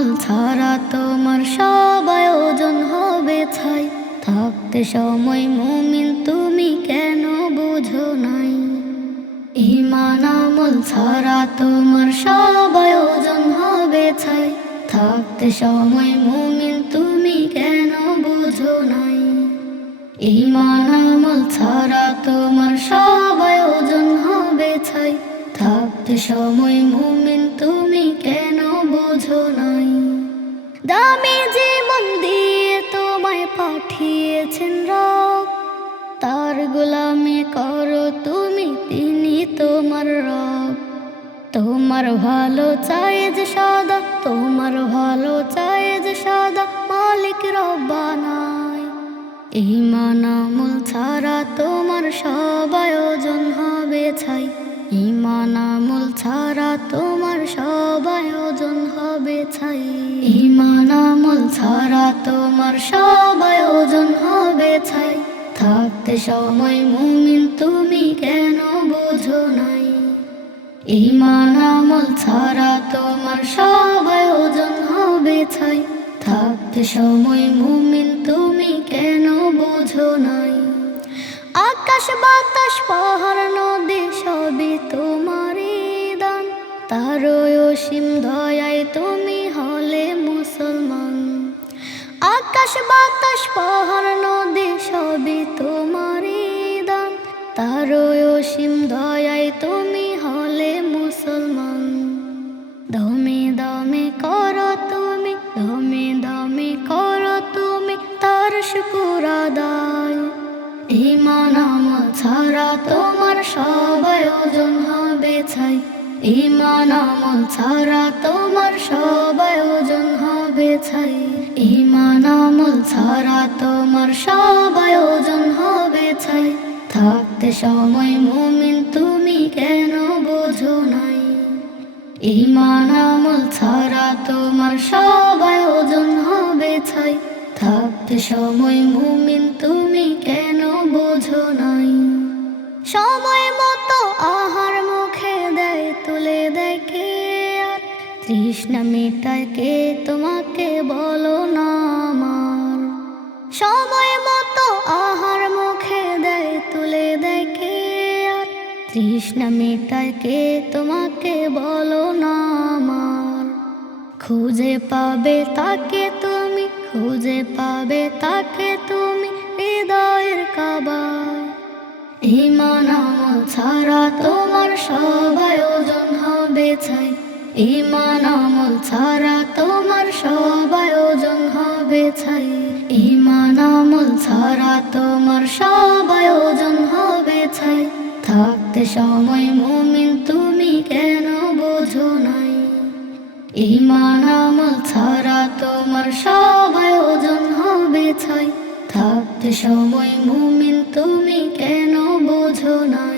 আমল ছাড়া তোমার সব আয়োজন হবে ছাই। থাকতে সময় মুমিন তুমি কেন বুঝো নাই? ইমান আমল ছাড়া তোমার সব আয়োজন হবে ছাই। থাকতে সময় মুমিন তুমি কেন বুঝো নাই? ইমান আমল ছাড়া তোমার সব আয়োজন হবে ছাই। থাকতে সময় মুমিন তুমি কেন দামি যে দিয়ে তোমায় পাঠিয়েছেন রব, তার গোলামি করো তুমি তিনি তোমার রব। তোমার ভালো চাই যে সাদা, তোমার ভালো চাই যে সাদা, মালিক রব্বানায় ইমান আমল ছাড়া তোমার সব আয়োজন হবে ছাই। ইমান ছাড়া তোমার সব আয়োজন হবে ছাই। ইমান আমল ছাড়া তোমার সব আয়োজন হবে ছাই। থাকতে সময় মুমিন তুমি কেন বোঝো নাই? ইমান আমল ছাড়া তোমার সব আয়োজন হবে ছাই। থাকতে সময় মুমিন তুমি কেন বোঝো নাই? আকাশ বাতাস পাহাড় নদী সবই তোমারই তার অসীম দয়ায় তুমি হলে মুসলমান। আকাশ, বাতাস, পাহাড়, নদী সবই তোমারই দান। তার অসীম দয়ায় তুমি হলে মুসলমান। দমে দমে করো তুমি, দমে দমে করো তুমি তার শুকুর আদায়। ইমান ছাড়া তোমার সবাই আয়োজন হবে ছাই। ইমান আমল ছাড়া তোমার সব আয়োজন হবে ছাই। ইমান আমল ছাড়া তোমার সব আয়োজন হবে ছাই। থাকতে সময় মুমিন তুমি কেন বোঝো নাই? ইমান আমল ছাড়া তোমার সব আয়োজন হবে ছাই। থাকতে সময় মুমিন তুমি কেন তৃষ্ণা মেটায় তোমাকে বলো না আমার? সময় মতো আহার মুখে দেয়, তুলে দেয় কে আর? তৃষ্ণা মেটায় তোমাকে বলো না আমার? খুঁজে পাবে তাকে তুমি, খুঁজে পাবে তাকে তুমি, হৃদয়ের কাবায় ইমান ইমান আমল ছাড়া তোমার সব আয়োজন হবে ছাই। ইমান আমল ছাড়া তোমার সব আয়োজন হবে ছাই। থাকতে সময় মুমিন তুমি কেন বোঝো নাই? ইমান আমল ছাড়া তোমার সব আয়োজন হবে ছাই। থাকতে সময় মুমিন তুমি কেন বোঝো নাই?